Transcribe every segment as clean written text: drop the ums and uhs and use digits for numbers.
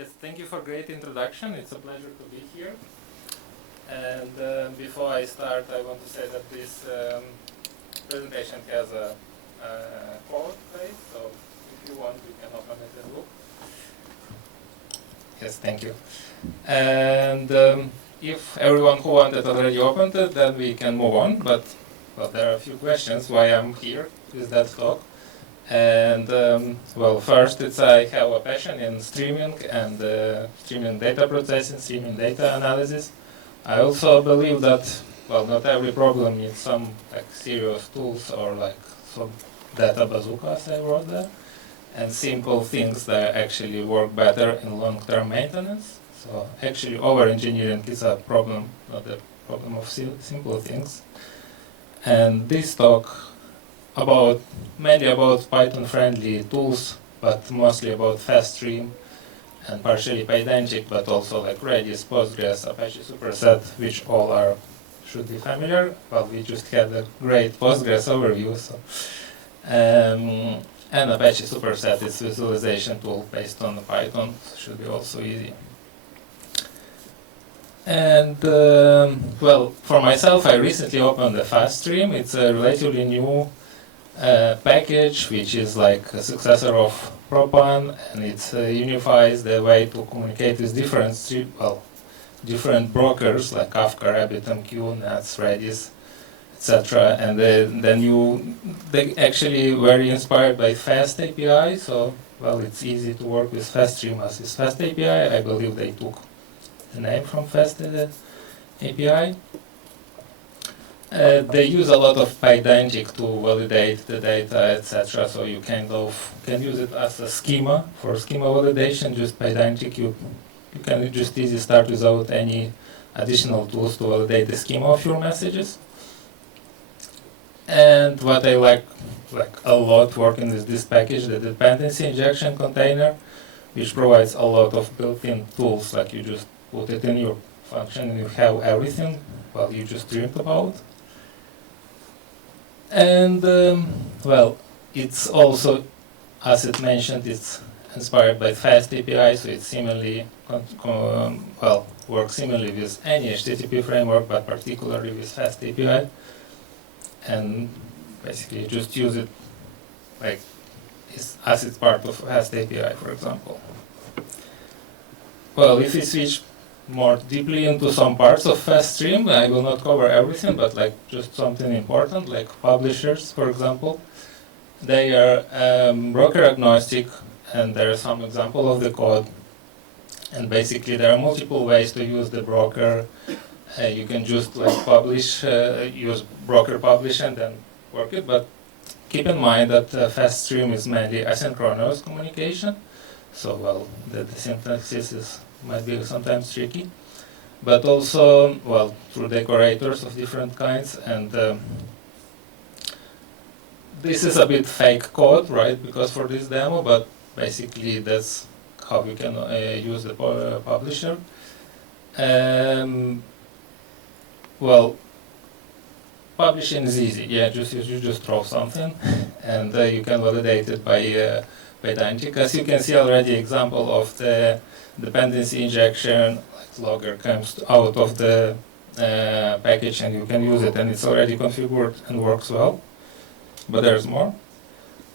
Yes, thank you for great introduction. It's a pleasure to be here. And before I start, I want to say that this presentation has a code page, so if you want, you can open it and look. Yes, thank you. And if everyone who wanted already opened it, then we can move on. But well, there are a few questions why I'm here with that talk. And well, first, I have a passion in streaming and streaming data processing, streaming data analysis. I also believe that, well, not every problem needs some like serious tools or like some data bazookas I wrote there, and simple things that actually work better in long-term maintenance. So actually, over-engineering is a problem, not a problem of simple things. And this talk mainly about Python-friendly tools, but mostly about FastStream and partially Pydantic, but also like Redis, Postgres, Apache Superset, which all should be familiar. Well, we just had a great Postgres overview, so and Apache Superset is a visualization tool based on Python, should be also easy. And well, for myself, I recently opened the FastStream. It's a relatively new package, which is like a successor of Propan, and it unifies the way to communicate with different brokers like Kafka, RabbitMQ, Nats, Redis, etc. And they actually very inspired by Fast API. So well, it's easy to work with FastStream as is Fast API. I believe they took the name from Fast API. They use a lot of Pydantic to validate the data, etc. So you kind of can use it as a schema for schema validation. Just Pydantic, you can just easily start without any additional tools to validate the schema of your messages. And what I like a lot working with this package, the dependency injection container, which provides a lot of built-in tools. Like you just put it in your function and you have everything well you just dreamed about. And well, it's also, as it mentioned, it's inspired by Fast API, so it similarly works similarly with any HTTP framework, but particularly with Fast API. And basically, just use it like as it's part of Fast API, for example. Well, if we switch more deeply into some parts of FastStream, I will not cover everything, but like just something important, like publishers, for example. They are broker agnostic, and there are some example of the code. And basically, there are multiple ways to use the broker. You can just like use broker publish and then work it. But keep in mind that FastStream is mainly asynchronous communication. So well, the syntaxis might be sometimes tricky, but also, well, through decorators of different kinds. And this is a bit fake code, right, because for this demo, but basically that's how you can use the publisher. Well, publishing is easy. Yeah, you just throw something, and you can validate it by Pydantic. As you can see already, example of the dependency injection, like logger comes out of the package and you can use it, and it's already configured and works well. But there's more.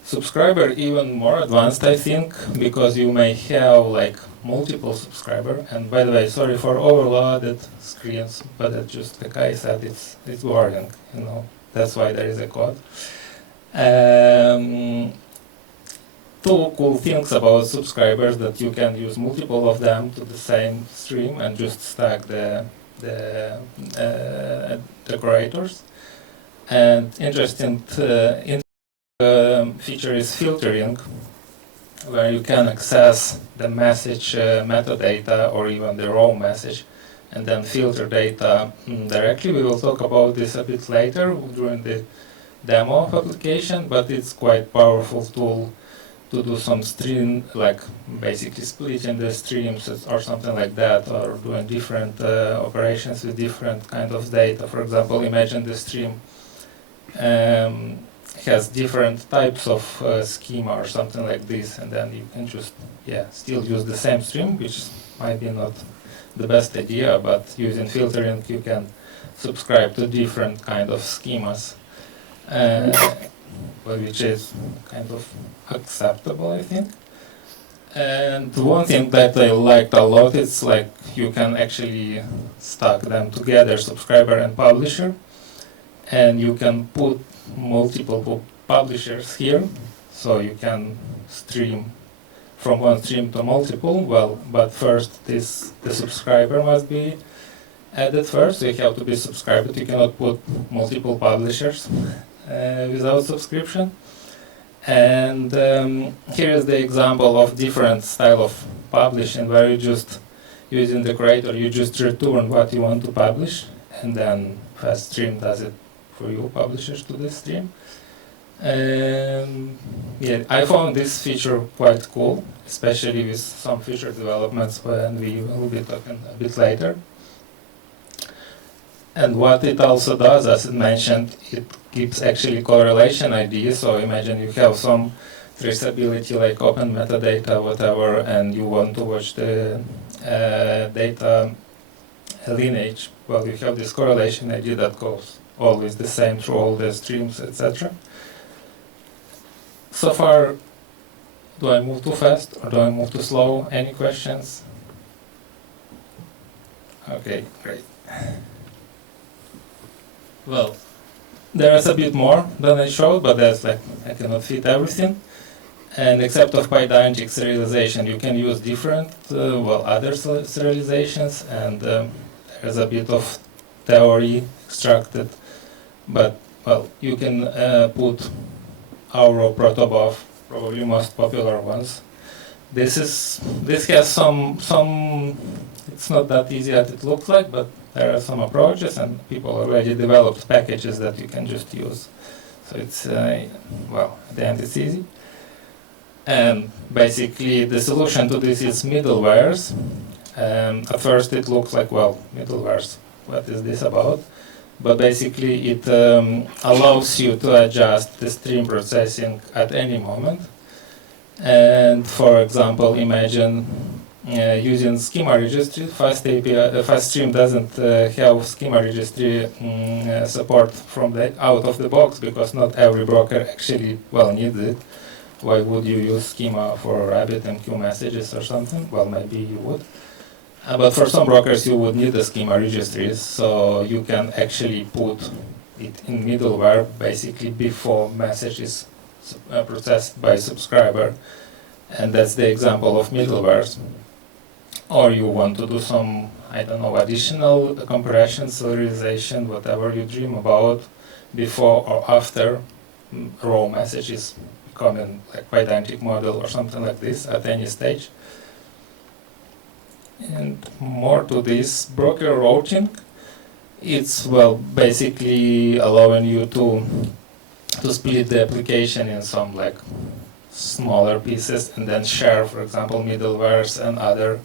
Subscriber even more advanced, I think, because you may have like multiple subscriber. And by the way, sorry for overloaded screens, but it's just like I said, it's worrying. That's why there is a code. Two cool things about subscribers that you can use multiple of them to the same stream and just stack the decorators. And interesting feature is filtering, where you can access the message metadata or even the raw message and then filter data directly. We will talk about this a bit later during the demo of application, but it's quite powerful tool to do some stream, like basically splitting the streams or something like that, or doing different operations with different kind of data. For example, imagine the stream has different types of schema or something like this, and then you can just still use the same stream, which might be not the best idea, but using filtering you can subscribe to different kind of schemas, which is kind of acceptable, I think. And one thing that I liked a lot is like you can actually stack them together, subscriber and publisher, and you can put multiple publishers here, so you can stream from one stream to multiple. Well, but first the subscriber must be added first, so you have to be subscribed. You cannot put multiple publishers without subscription. And here is the example of different style of publishing, where you just using the creator, you just return what you want to publish, and then Fast Stream does it for you, publishers to the stream. I found this feature quite cool, especially with some feature developments when we will be talking a bit later. And what it also does, as it mentioned, it keeps actually correlation ID. So imagine you have some traceability like open metadata, whatever, and you want to watch the data lineage. Well, you have this correlation ID that goes always the same through all the streams, etc. So far, do I move too fast or do I move too slow? Any questions? Okay, great. Well, there is a bit more than I showed, but that's like I cannot fit everything. And except of Pydantic serialization, you can use different, other serializations, and there's a bit of theory extracted. But well, you can put Auro, Protobuf, probably most popular ones. This has some. It's not that easy as it looks like, but there are some approaches, and people already developed packages that you can just use. So it's at the end it's easy. And basically, the solution to this is middlewares. At first, it looks like, well, middlewares. What is this about? But basically, it allows you to adjust the stream processing at any moment. And for example, imagine using schema registry. Fast Stream doesn't have schema registry support from out of the box, because not every broker actually needs it. Why would you use schema for RabbitMQ messages or something? Well, maybe you would. But for some brokers, you would need the schema registries, so you can actually put it in middleware basically before message is processed by subscriber, and that's the example of middlewares. Or you want to do some, I don't know, additional compression, serialization, whatever you dream about, before or after raw messages becoming like Pydantic model or something like this at any stage. And more to this, broker routing, it's basically allowing you to split the application in some like smaller pieces and then share, for example, middlewares and other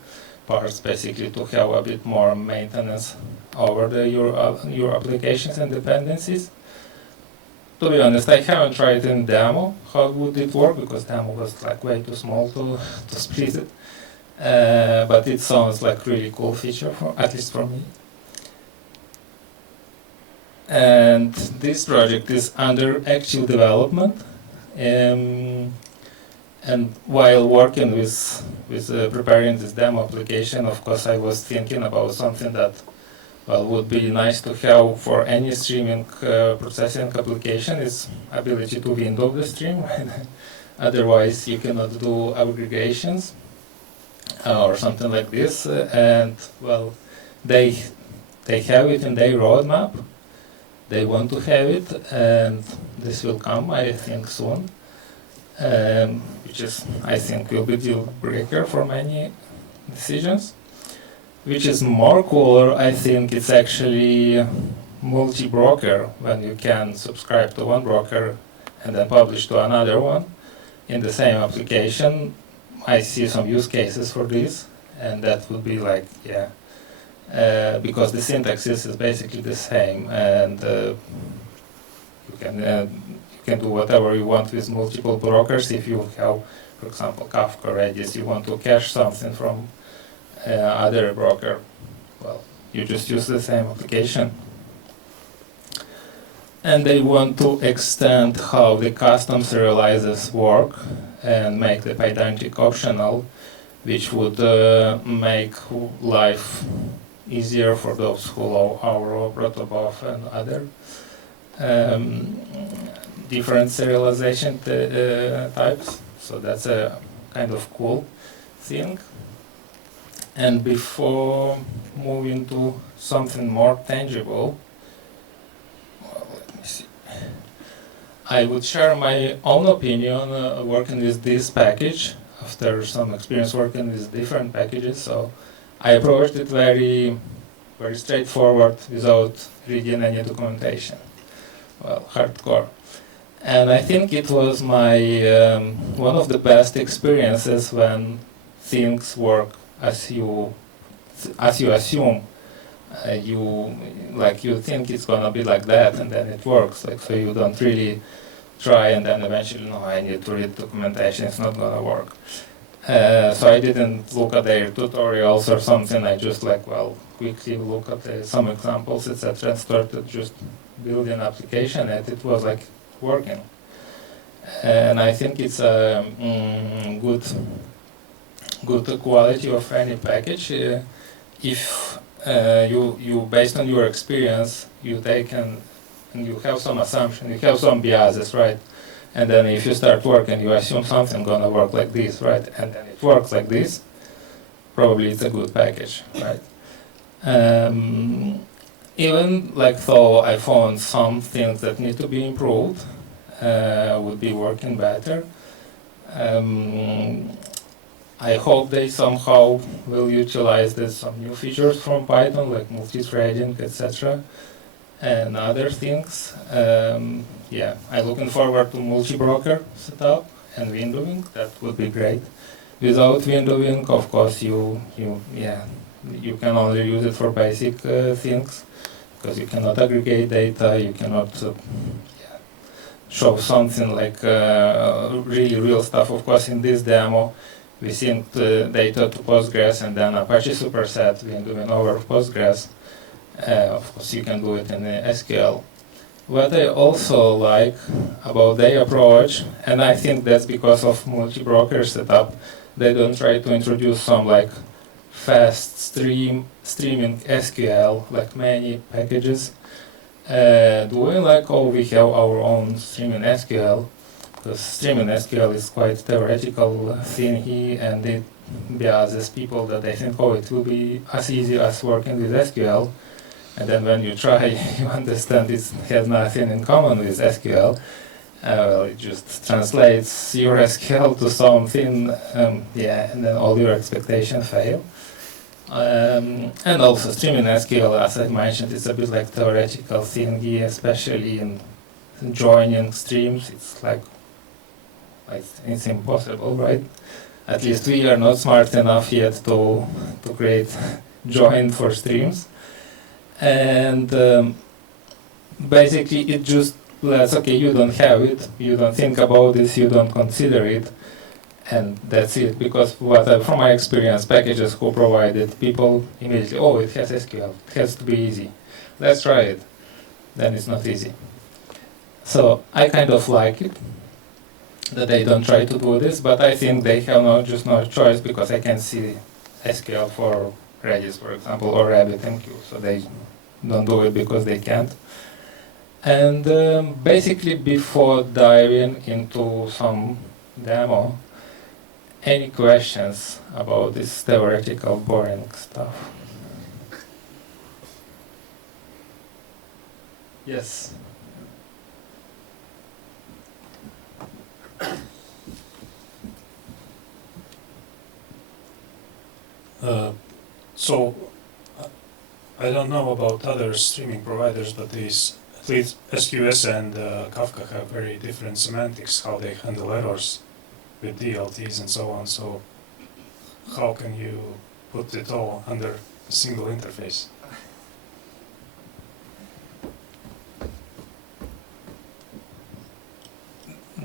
parts, basically to have a bit more maintenance over your applications and dependencies. To be honest, I haven't tried in demo how would it work, because demo was like way too small to split it. But it sounds like really cool feature, at least for me. And this project is under actual development. And while working with preparing this demo application, of course, I was thinking about something that would be nice to have for any streaming processing application, is ability to window the stream. Otherwise, you cannot do aggregations or something like this. And they have it in their roadmap. They want to have it, and this will come, I think, soon. Which is, I think, will be deal breaker for many decisions. Which is more cooler, I think, it's actually multi-broker, when you can subscribe to one broker and then publish to another one in the same application. I see some use cases for this, and that would be like, because the syntax is basically the same, and you can do whatever you want with multiple brokers. If you have, for example, Kafka, Redis, you want to cache something from other broker, well, you just use the same application. And they want to extend how the custom serializers work and make the Pydantic optional, which would make life easier for those who love our protobuf and other different serialization types. So that's a kind of cool thing. And before moving to something more tangible, well, let me see. I would share my own opinion working with this package after some experience working with different packages. So I approached it very straightforward without reading any documentation. Well, hardcore. And I think it was my one of the best experiences when things work as you assume. You think it's gonna be like that, and then it works. Like, so you don't really try, and then eventually, no, I need to read documentation. It's not gonna work. So I didn't look at their tutorials or something. I just quickly look at some examples, etc., and started just building an application, and it was like working. And I think it's a good quality of any package if you based on your experience, you take and you have some assumption, you have some biases, right? And then if you start working, you assume something gonna work like this, right? And then it works like this, probably it's a good package, right? Even though I found some things that need to be improved, would be working better. I hope they somehow will utilize some new features from Python, like multi-threading, etc., and other things. Yeah, I'm looking forward to multi-broker setup and windowing. That would be great. Without windowing, of course, you can only use it for basic things, because you cannot aggregate data, you cannot show something like really real stuff. Of course, in this demo, we synced data to Postgres and then Apache superset windowing over Postgres. Of course, you can do it in SQL. What I also like about their approach, and I think that's because of multi-broker setup, they don't try to introduce some fast streaming SQL like many packages. Doing we have our own streaming SQL, because streaming SQL is quite theoretical thing here, and it biases people that they think, oh, it will be as easy as working with SQL. And then when you try, you understand it has nothing in common with SQL. Well, it just translates your SQL to something, and then all your expectations fail. And also streaming SQL, as I mentioned, it's a bit like theoretical thing here, especially in joining streams. It's impossible, right? At least we are not smart enough yet to create join for streams. And basically it just lets, okay, you don't have it, you don't think about this, you don't consider it, and that's it. Because from my experience, packages who provide it, people immediately, oh, it has SQL, it has to be easy, let's try it. Then it's not easy. So I kind of like it that they don't try to do this, but I think they have no choice, because I can see SQL for Redis, for example, or RabbitMQ, so they don't do it because they can't. And basically, before diving into some demo, any questions about this theoretical, boring stuff? Yes. So I don't know about other streaming providers, but these, at least SQS and Kafka, have very different semantics, how they handle errors with DLTs and so on. So how can you put it all under a single interface?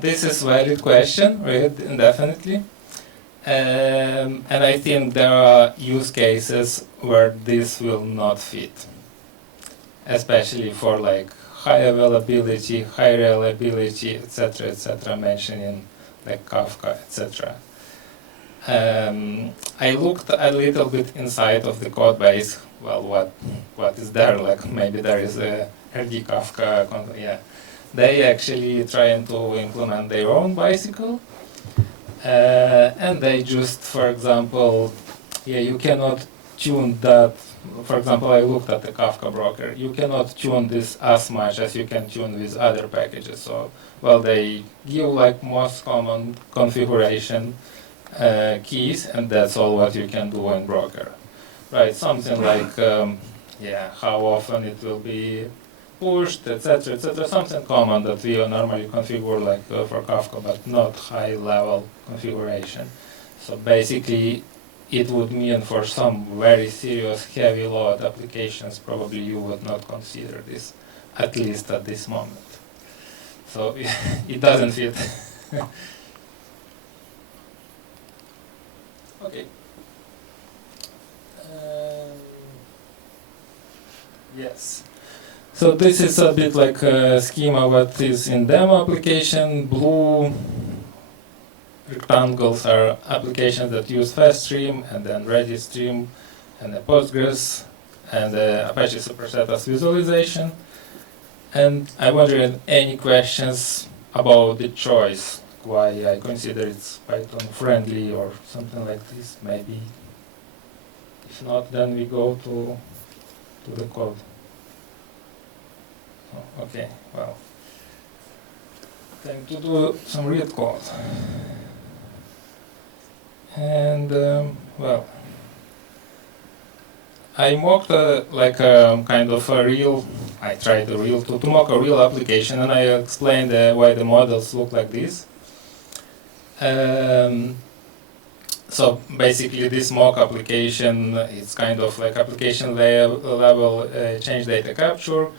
this is a valid question, really, definitely. And I think there are use cases where this will not fit, especially for like high availability, high reliability, etc., mentioning like Kafka, etc. I looked a little bit inside of the code base. Well, what is there? Like maybe there is a RD Kafka. Yeah, they actually trying to implement their own bicycle, and they just, for example, yeah, you cannot tune that. For example, I looked at the Kafka broker. You cannot tune this as much as you can tune with other packages. So, well, they give like most common configuration keys, and that's all what you can do in broker, right? Something like, yeah, how often it will be pushed, etc., something common that we normally configure like for Kafka, but not high-level configuration. So basically, it would mean for some very serious heavy load applications, probably you would not consider this, at least at this moment. So it doesn't fit. Okay. Yes. So this is a bit like a schema what is in demo application. Blue rectangles are applications that use FastStream and then Redis Stream and the Postgres and the Apache Superset as visualization. And I wonder any questions about the choice, why I consider it's Python friendly or something like this, maybe. If not, then we go to the code. Oh, okay, well, time to do some read code. And well, I mocked like a kind of a real. I tried to mock a real application, and I explained why the models look like this. So basically, this mock application it's kind of like application level change data capture.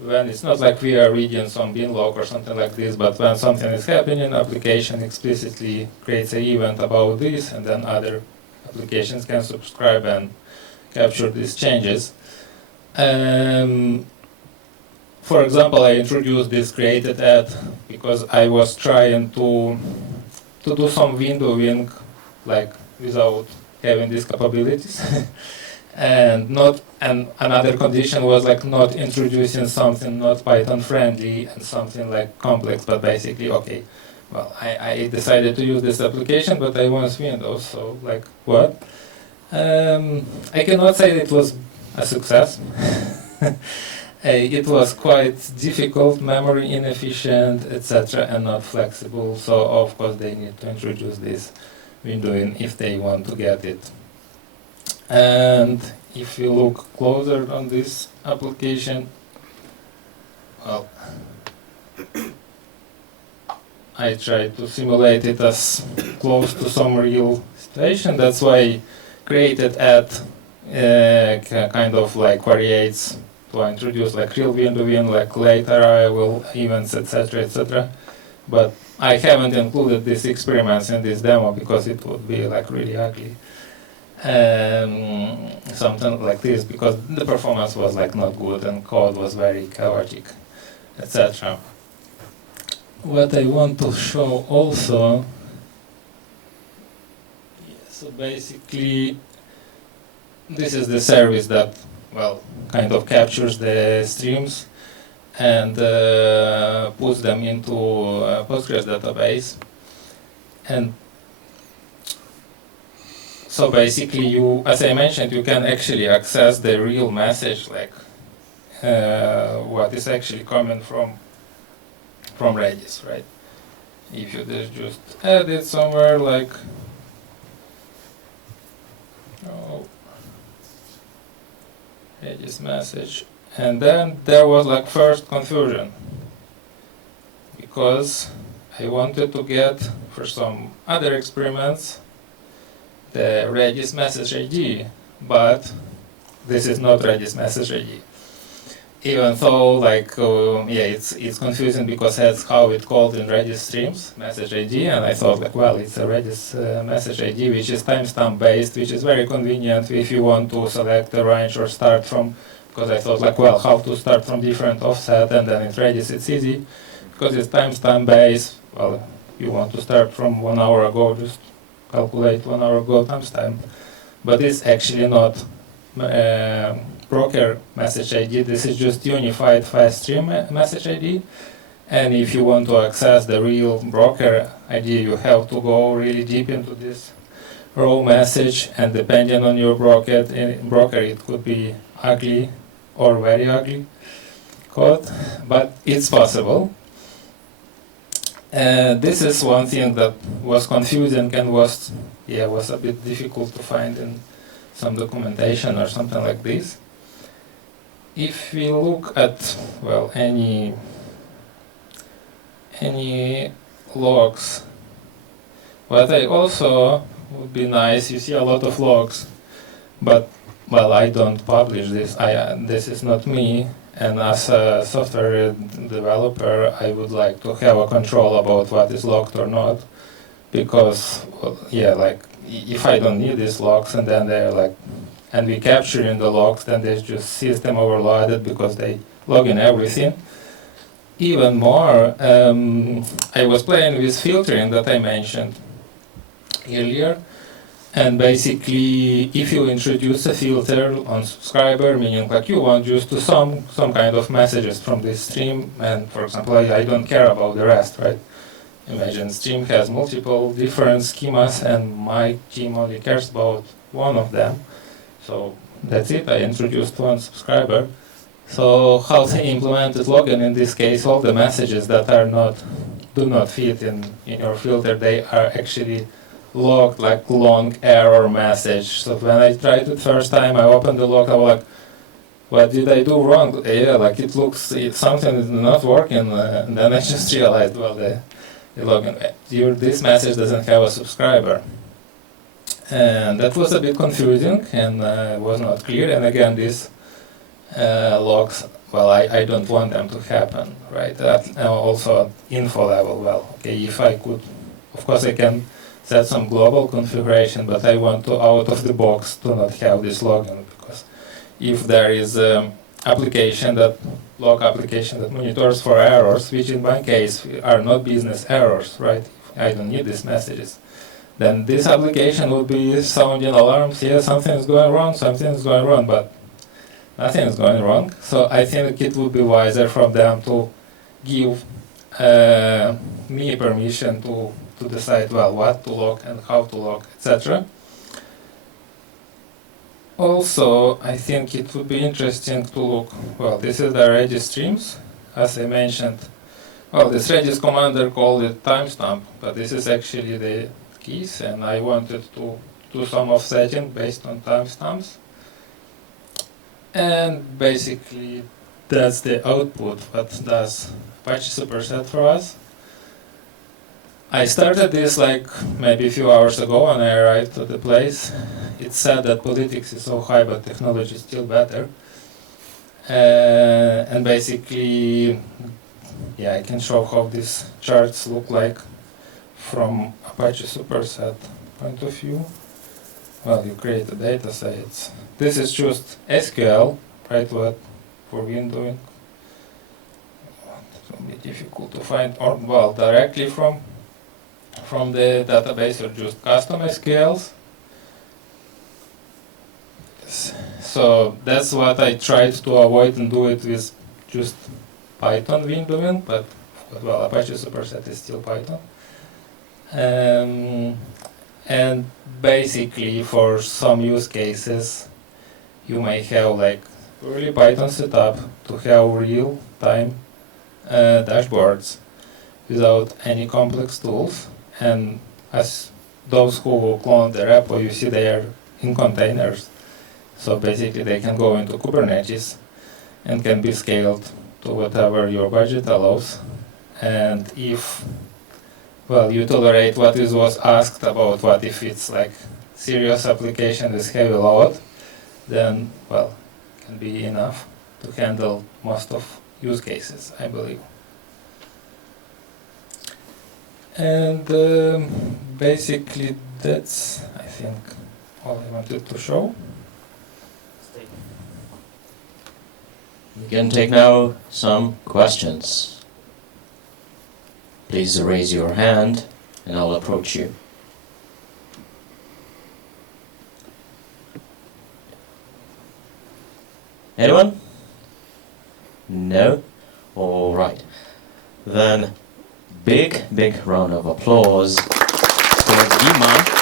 When it's not like we are reading some bin log or something like this, but when something is happening, application explicitly creates an event about this, and then other applications can subscribe and capture these changes. For example, I introduced this created at because I was trying to do some windowing, like without having these capabilities. And another condition was like not introducing something not Python friendly and something like complex, but basically, okay, well, I decided to use this application, but I want Windows, so like what? I cannot say it was a success. It was quite difficult, memory inefficient, etc., and not flexible, so of course they need to introduce this windowing if they want to get it. And if you look closer on this application, well, I tried to simulate it as close to some real situation. That's why I created at kind of like variates to introduce like real windowing, like late arrival events, etc. But I haven't included these experiments in this demo because it would be like really ugly. Something like this because the performance was like not good and code was very chaotic, etc. What I want to show also, so basically this is the service that, well, kind of captures the streams and puts them into a Postgres database. And so basically you, as I mentioned, you can actually access the real message, like what is actually coming from Redis, right? If you just add it somewhere like, Redis message, and then there was like first confusion because I wanted to get for some other experiments the Redis message ID, but this is not Redis message ID. even though it's confusing because that's how it's called in Redis Streams message ID, and I thought like, well, it's a Redis message ID which is timestamp based, which is very convenient if you want to select a range or start from, because I thought like, well, how to start from different offset, and then in Redis it's easy because it's timestamp based. Well, you want to start from 1 hour ago, just calculate 1 hour ago timestamp, but it's actually not broker message ID. This is just unified fast stream message ID. And if you want to access the real broker ID, you have to go really deep into this raw message. And depending on your broker, it could be ugly or very ugly code, but it's possible. This is one thing that was confusing and was a bit difficult to find in some documentation or something like this. If we look at, well, any logs, what I also would be nice, you see a lot of logs, but, well, I don't publish this. This is not me, and as a software developer, I would like to have a control about what is logged or not, because, well, if I don't need these logs, and then they're like, and we capture in the logs, then there's just system overloaded because they log in everything. Even more, I was playing with filtering that I mentioned earlier, and basically, if you introduce a filter on subscriber, meaning like you want just to some kind of messages from this stream, and for example, I don't care about the rest, right? Imagine stream has multiple different schemas, and my team only cares about one of them. So that's it, I introduced one subscriber. So how they implemented login in this case, all the messages that do not fit in your filter, they are actually logged like long error message. So when I tried it first time, I opened the log, I was like, what did I do wrong? Yeah, like it looks, something is not working, and then I just realized, well, the login, this message doesn't have a subscriber. And that was a bit confusing and was not clear. And again, these logs, well, I don't want them to happen, right? Also at info level, well, okay, if I could, of course I can set some global configuration, but I want to, out of the box, to not have this login, because if there is application that monitors for errors, which in my case are not business errors, right? I don't need these messages. Then this application would be sounding alarms, yeah, something is going wrong, but nothing is going wrong. So I think it would be wiser from them to give me permission to decide, well, what to log and how to log, etc. Also, I think it would be interesting to look, well, this is the Redis Streams, as I mentioned. Well, this Redis commander called it timestamp, but this is actually the keys, and I wanted to do some offsetting based on timestamps. And basically, that's the output. What does Apache Superset for us? I started this like maybe a few hours ago when I arrived at the place. It said that politics is so high, but technology is still better. And basically, yeah, I can show how these charts look like from Apache Superset point of view. Well, you create a data set. This is just SQL, right? What for windowing? It will be difficult to find, or well, directly from the database or just custom SQLs. So that's what I tried to avoid and do it with just Python windowing, but well, Apache Superset is still Python. And basically for some use cases, you may have like early Python setup to have real-time dashboards without any complex tools. And as those who clone the repo, you see they are in containers. So basically they can go into Kubernetes and can be scaled to whatever your budget allows. And if, well, you tolerate what was asked about what if it's like serious application with heavy load, then, well, can be enough. to handle most of use cases, I believe. And basically that's, I think, all I wanted to show. We can take now some questions. Please raise your hand and I'll approach you. Anyone? No? All right. Then big round of applause for Dima.